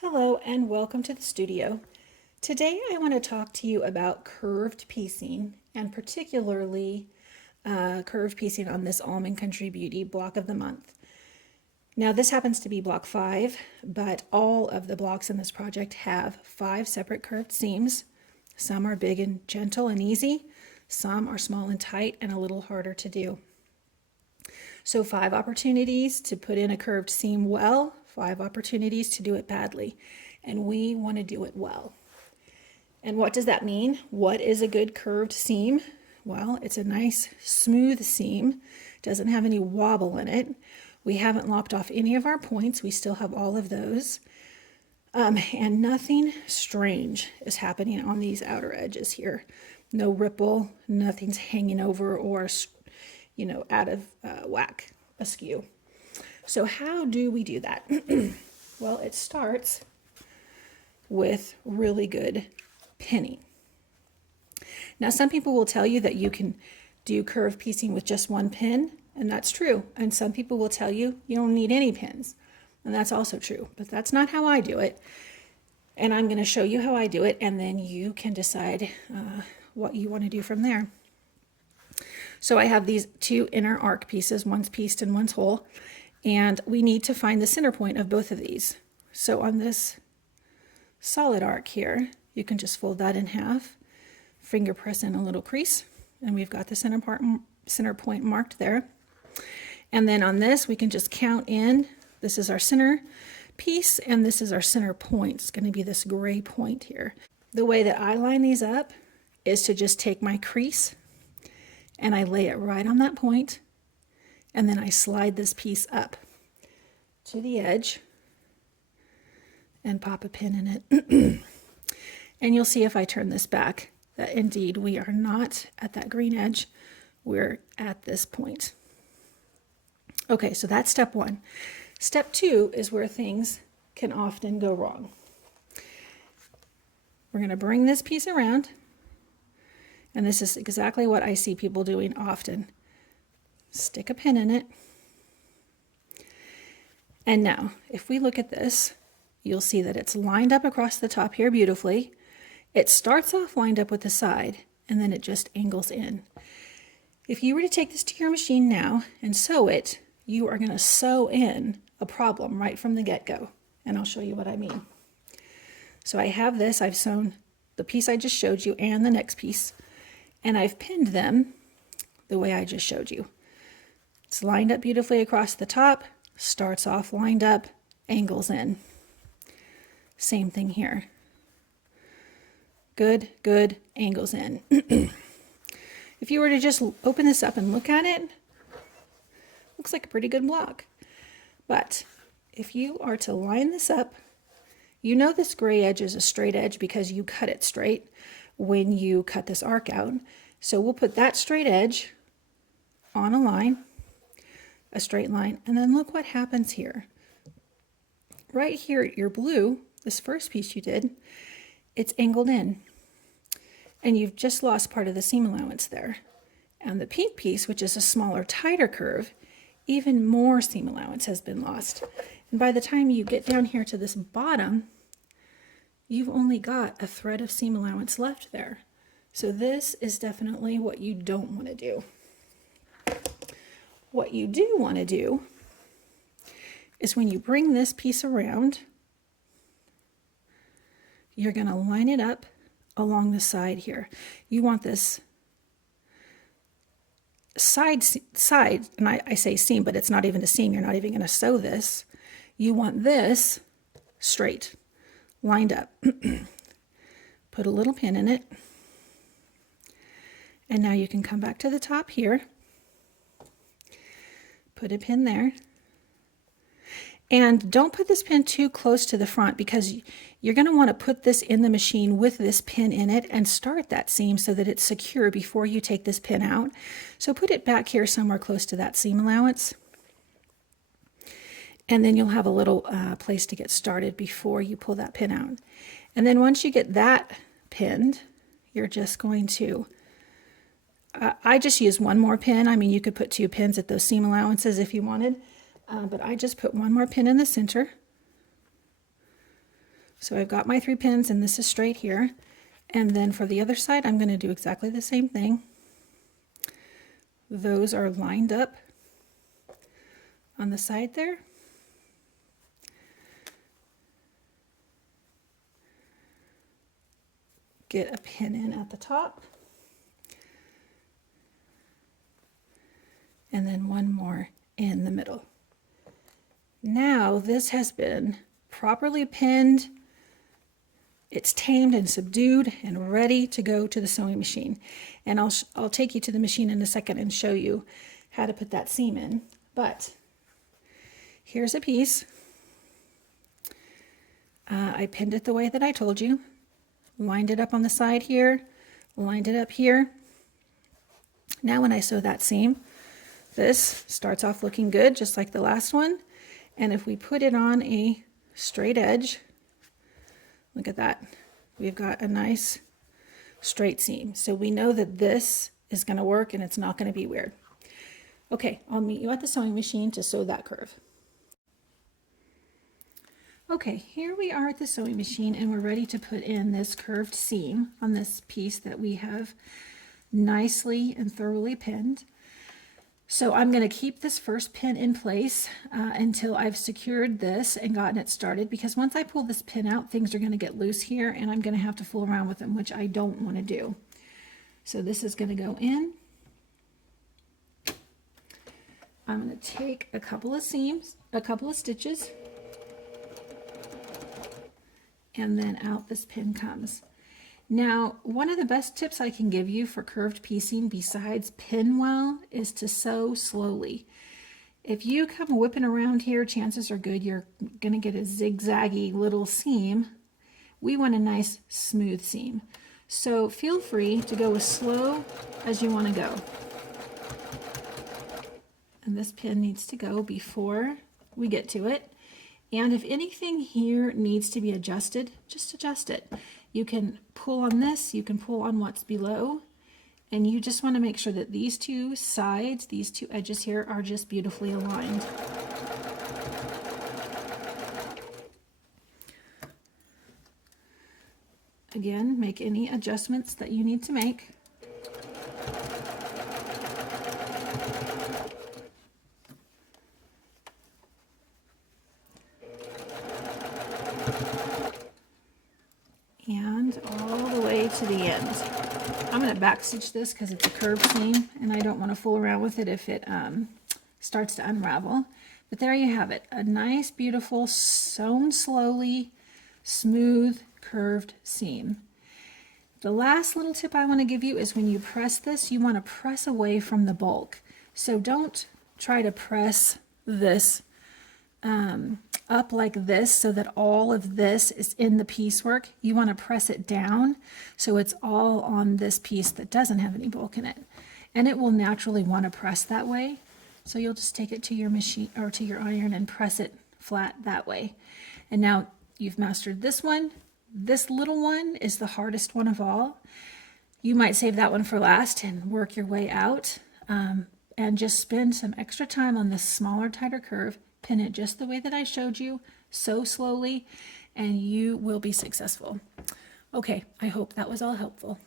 Hello and welcome to the studio. Today I want to talk to you about curved piecing and particularly curved piecing on this Almond Country Beauty block of the month. Now this happens to be block 5, but all of the blocks in this project have 5 separate curved seams. Some are big and gentle and easy, some are small and tight and a little harder to do. So 5 opportunities to put in a curved seam well, 5 opportunities to do it badly, and we want to do it well. And what does that mean? What is a good curved seam? Well, it's a nice smooth seam, doesn't have any wobble in it. We haven't lopped off any of our points, we still have all of those. And nothing strange is happening on these outer edges here. No ripple, nothing's hanging over or out of whack, askew. So how do we do that? Well, it starts with really good pinning. Now, some people will tell you that you can do curve piecing with just one pin, and that's true. And some people will tell you you don't need any pins, and that's also true. But that's not how I do it. And I'm going to show you how I do it, and then you can decide what you want to do from there. So I have these 2 inner arc pieces, one's pieced and one's whole, and we need to find the center point of both of these. So on this solid arc here, you can just fold that in half, finger press in a little crease, and we've got the center point marked there. And then on this, we can just count in, this is our center piece, and this is our center point. It's going to be this gray point here. The way that I line these up is to just take my crease and I lay it right on that point, and then I slide this piece up to the edge and pop a pin in it. And you'll see if I turn this back that indeed we are not at that green edge, we're at this point. Okay, so that's step 1. Step 2 is where things can often go wrong. We're going to bring this piece around, and this is exactly what I see people doing often. Stick a pin in it. And now, if we look at this, you'll see that it's lined up across the top here beautifully. It starts off lined up with the side, and then it just angles in. If you were to take this to your machine now and sew it, you are going to sew in a problem right from the get-go. And I'll show you what I mean. So I have this, I've sewn the piece I just showed you and the next piece, and I've pinned them the way I just showed you. It's lined up beautifully across the top, starts off lined up, angles in. Same thing here. Good, good, angles in. If you were to just open this up and look at it, looks like a pretty good block. But if you are to line this up, you know this gray edge is a straight edge because you cut it straight when you cut this arc out. So we'll put that straight edge on a line, a straight line, and then look what happens here. Right here at your blue, this first piece you did, it's angled in, and you've just lost part of the seam allowance there. And the pink piece, which is a smaller, tighter curve, even more seam allowance has been lost. And by the time you get down here to this bottom, you've only got a thread of seam allowance left there. So this is definitely what you don't want to do. What you do want to do is when you bring this piece around, you're going to line it up along the side here. You want this side, and I say seam, but it's not even a seam. You're not even going to sew this. You want this straight, lined up. Put a little pin in it. And now you can come back to the top here. Put a pin there. And don't put this pin too close to the front because you're going to want to put this in the machine with this pin in it and start that seam so that it's secure before you take this pin out. So put it back here somewhere close to that seam allowance. And then you'll have a little place to get started before you pull that pin out. And then once you get that pinned, you're just going to, I just use one more pin. I mean, you could put 2 pins at those seam allowances if you wanted. But I just put one more pin in the center. So I've got my 3 pins and this is straight here. And then for the other side, I'm going to do exactly the same thing. Those are lined up on the side there. Get a pin in at the top. And then one more in the middle. Now this has been properly pinned. It's tamed and subdued and ready to go to the sewing machine. And I'll take you to the machine in a second and show you how to put that seam in. But here's a piece. I pinned it the way that I told you. Lined it up on the side here, lined it up here. Now when I sew that seam, this starts off looking good, just like the last one. And if we put it on a straight edge, look at that. We've got a nice straight seam. So we know that this is going to work and it's not going to be weird. Okay, I'll meet you at the sewing machine to sew that curve. Okay, here we are at the sewing machine and we're ready to put in this curved seam on this piece that we have nicely and thoroughly pinned. So I'm going to keep this first pin in place until I've secured this and gotten it started, because once I pull this pin out, things are going to get loose here and I'm going to have to fool around with them, which I don't want to do. So this is going to go in. I'm going to take a couple of stitches, and then out this pin comes. Now, one of the best tips I can give you for curved piecing besides pin well is to sew slowly. If you come whipping around here, chances are good you're going to get a zigzaggy little seam. We want a nice smooth seam. So feel free to go as slow as you want to go. And this pin needs to go before we get to it. And if anything here needs to be adjusted, just adjust it. You can pull on this, you can pull on what's below, and you just want to make sure that these two sides, these two edges here, are just beautifully aligned. Again, make any adjustments that you need to make. And all the way to the end. I'm going to back stitch this because it's a curved seam and I don't want to fool around with it if it starts to unravel. But there you have it, a nice, beautiful, sewn slowly, smooth, curved seam. The last little tip I want to give you is when you press this, you want to press away from the bulk. So don't try to press this up like this so that all of this is in the piecework. You want to press it down so it's all on this piece that doesn't have any bulk in it. And it will naturally want to press that way. So you'll just take it to your machine or to your iron and press it flat that way. And now you've mastered this one. This little one is the hardest one of all. You might save that one for last and work your way out and just spend some extra time on this smaller, tighter curve. Pin it just the way that I showed you, sew slowly, and you will be successful. Okay, I hope that was all helpful.